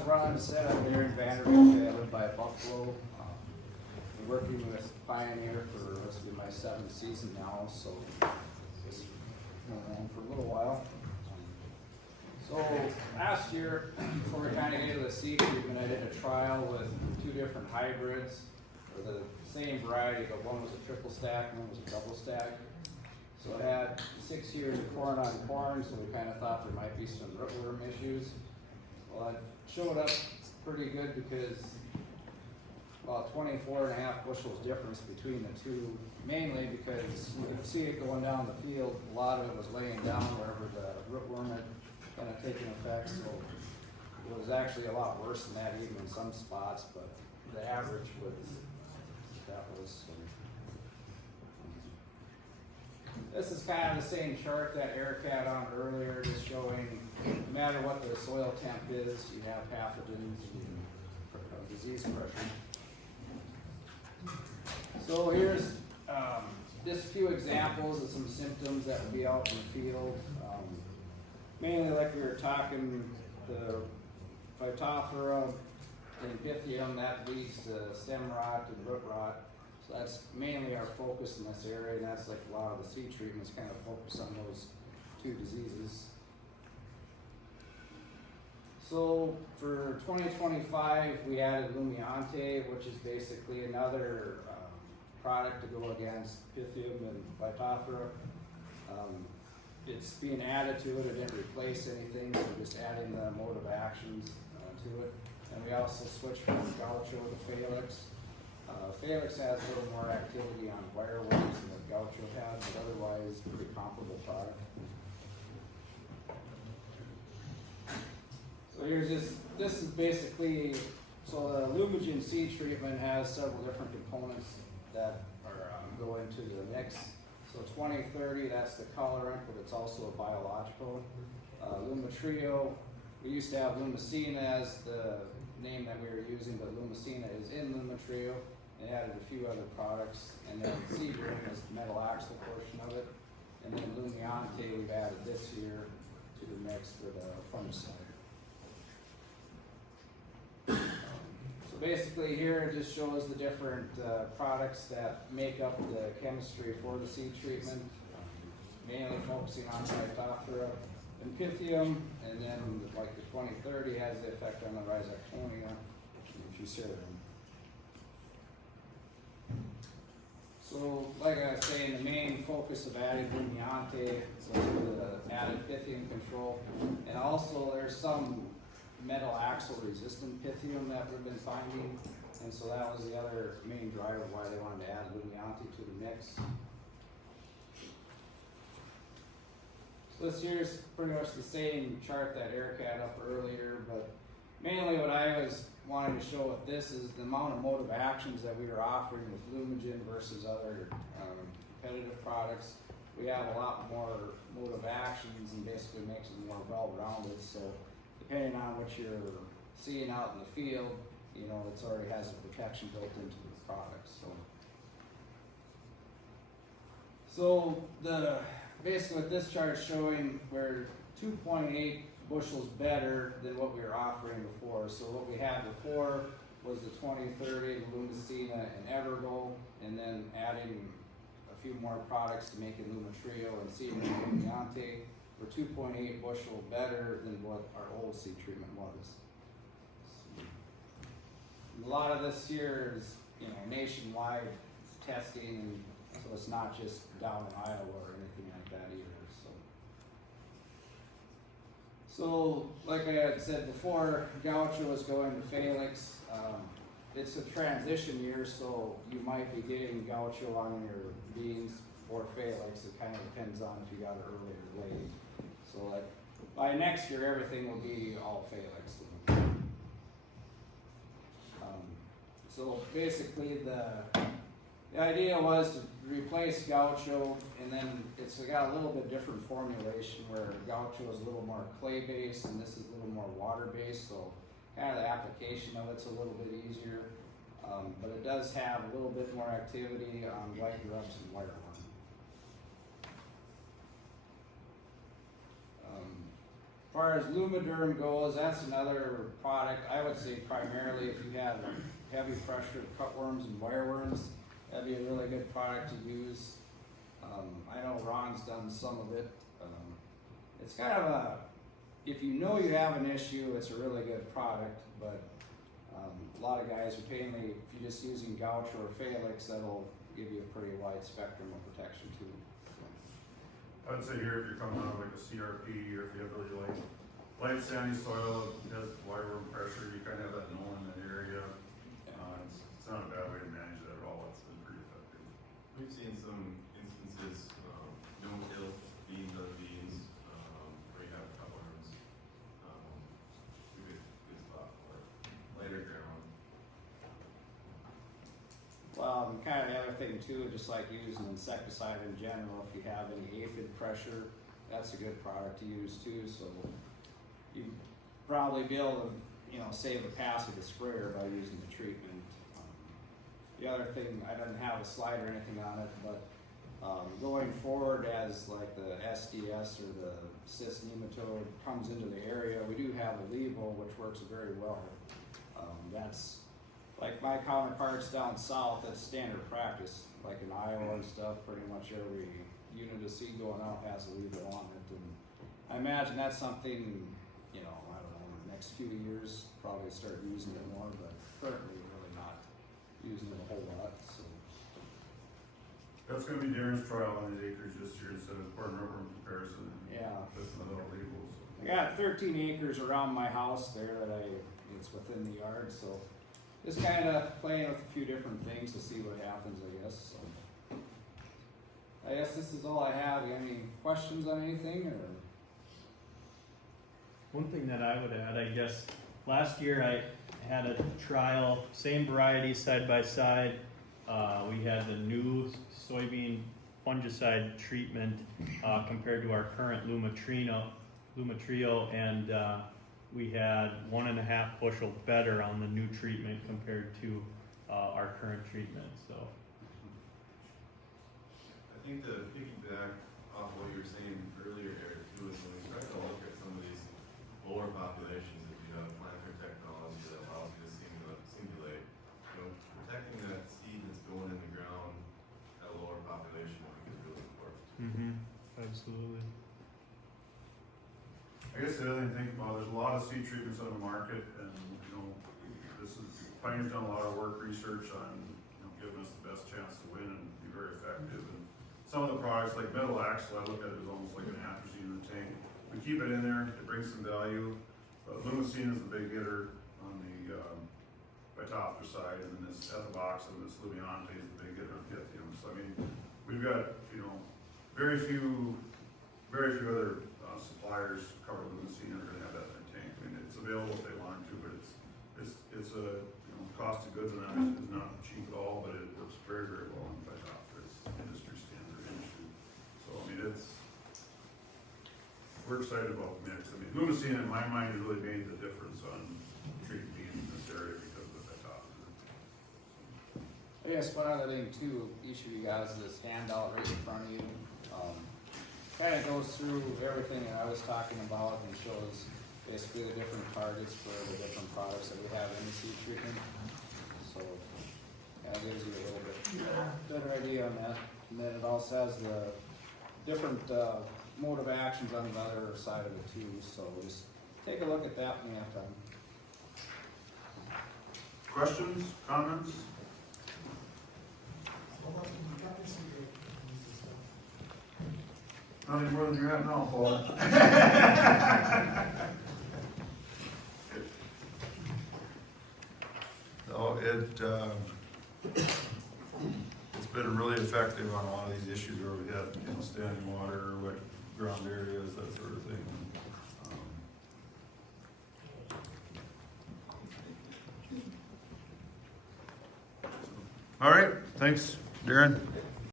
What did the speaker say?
as Ron said, I'm Darin Vanderbilt. I live by Buffalo. I'm working with Pioneer for this will be my 7th season now, so this is going on for a little while. So last year, before we kind of get into the seed treatment, I did a trial with 2 different hybrids for the same variety, but one was a triple stack and one was a double stack. So it had 6 years of corn on corn, so we kind of thought there might be some rootworm issues. Well, it showed up pretty good because about 24.5 bushels difference between the two, mainly because you could see it going down the field. A lot of it was laying down wherever the rootworm had kind of taken effect, so it was actually a lot worse than that even in some spots, but the average was, that was. This is kind of the same chart that Eric had on earlier, just showing no matter what the soil temp is, you have pathogens and disease pressure. So here's just a few examples of some symptoms that would be out in the field. Mainly like we were talking, the Phytophthora and Pythium, that leads to stem rot and root rot. So that's mainly our focus in this area, and that's like a lot of the seed treatments kind of focus on those 2 diseases. So for 2025, we added LumiGen, which is basically another product to go against Pythium and Phytophthora. It's being added to it. It didn't replace anything, so we're just adding the mode of actions to it. And we also switched from Gaucho to Phalanx. Phalanx has a little more activity on wireworms than what Gaucho has, but otherwise pretty comparable product. So here's this is basically, so the LumiGen seed treatment has several different components that are go into the mix. So 2030, that's the colorant, but it's also a biological. LumiTrio, we used to have Lumicina as the name that we were using, but Lumicina is in LumiTrio. They added a few other products, and then Seedring is the metalaxyl portion of it. And then LumiGen we've added this year to the mix for the fungicide. So basically here it just shows the different products that make up the chemistry for the seed treatment, mainly focusing on Phytophthora and Pythium, and then like the 2030 has the effect on the Rhizoctonia and Fusarium. So, like I was saying, the main focus of adding LumiGen was the added Pythium control, and also there's some metalaxyl resistant Pythium that we've been finding, and so that was the other main driver why they wanted to add LumiGen to the mix. So this here's pretty much the same chart that Eric had up earlier, but mainly what I was wanting to show with this is the amount of mode of actions that we were offering with LumiGen versus other competitive products. We have a lot more mode of actions and basically makes it more well-rounded. So depending on what you're seeing out in the field, you know, it already has a protection built into the product. So basically what this chart is showing, we're 2.8 bushels better than what we were offering before. So what we had before was the 2030, Lumicina and Evergo, and then adding a few more products to make it LumiTrio and Seedring and LumiGen. We're 2.8 bushel better than what our old seed treatment was. A lot of this here is, you know, nationwide testing, so it's not just down in Iowa or anything like that either. So like I had said before, Gaucho is going to Phalanx. It's a transition year, so you might be getting Gaucho on your beans or Phalanx. It kind of depends on if you got it early or late. So like by next year, everything will be all Phalanx. So basically the idea was to replace Gaucho, and then it's got a little bit different formulation where Gaucho is a little more clay-based and this is a little more water-based, so kind of the application of it's a little bit easier, but it does have a little bit more activity on white grubs and wireworm. As far as LumiGen goes, that's another product, I would say primarily if you have heavy pressure cutworms and wireworms, that'd be a really good product to use. I know Ron's done some of it. It's kind of if you know you have an issue, it's a really good product, but a lot of guys are mainly, if you're just using Gaucho or Felix, that'll give you a pretty wide spectrum of protection too. I would say here, if you're coming out of like a CRP, or if you have really light sandy soil that has wireworm pressure, you kind of have that known in that area. It's not a bad way to manage that at all. It's been pretty effective. We've seen some instances, no-till beans on beans, where you have cutworms. Good spot for it. Lighter ground. Well, and kind of the other thing too, just like using insecticide in general, if you have any aphid pressure, that's a good product to use too. So you probably be able to, save the pass of the sprayer by using the treatment. The other thing, I don't have a slide or anything on it, but going forward as like the SDS or the cyst nematode comes into the area, we do have a levo which works very well. That's like my counterparts down south, that's standard practice. Like in Iowa and stuff, pretty much every unit of seed going out has a levo on it. And I imagine that's something, I don't know, in the next few years, probably start using it more, but currently really not using it a whole lot. So That's going to be Darin's trial on his acreage this year instead of corn rootworm comparison. yeah, That's without labels. I got 13 acres around my house there that it's within the yard, so just kind of playing with a few different things to see what happens, I guess. So I guess this is all I have. You have any questions on anything, or? One thing that I would add, I guess, last year I had a trial, same variety side by side. We had the new soybean fungicide treatment compared to our current Lumitrio, and we had 1.5 bushel better on the new treatment compared to our current treatment. So I think to piggyback off what you were saying earlier, Eric, too, is when we start to look at some of these lower populations, if you have planter technology that allows you to simulate, protecting that seed that's going in the ground at a lower population, I think is really important. absolutely. I guess the other thing to think about, there's a lot of seed treatments on the market, and Pioneer's done a lot of work, research on giving us the best chance to win and be very effective. And some of the products like metal axle, I look at it as almost like an atrazine in the tank. We keep it in there, it brings some value, but Lumicine is the big hitter on the Phytophthora side, and then this ethoboxam, this Lumiante is the big hitter on Pythium. So I mean, we've got very few other suppliers cover Lumicine are going to have that in their tank. I mean, it's available if they want to, but it's a cost of goods, and that is not cheap at all, but it works very, very well in Phytophthora. It's industry standard industry. So I mean, we're excited about the mix. I mean, Lumicine in my mind has really made the difference on treating beans in this area because of the Phytophthora. I guess one other thing too, each of you guys, this handout right in front of you, kind of goes through everything that I was talking about and shows basically the different targets for the different products that we have in the seed treatment. So kind of gives you a little bit better idea on that. And then it also has the different mode of actions on the other side of it too. So just take a look at that when you have time. Questions, comments? Not any more than you're at now, Paul. No, it's been really effective on a lot of these issues where we had standing water, wet ground areas, that sort of thing. All right, thanks, Darin.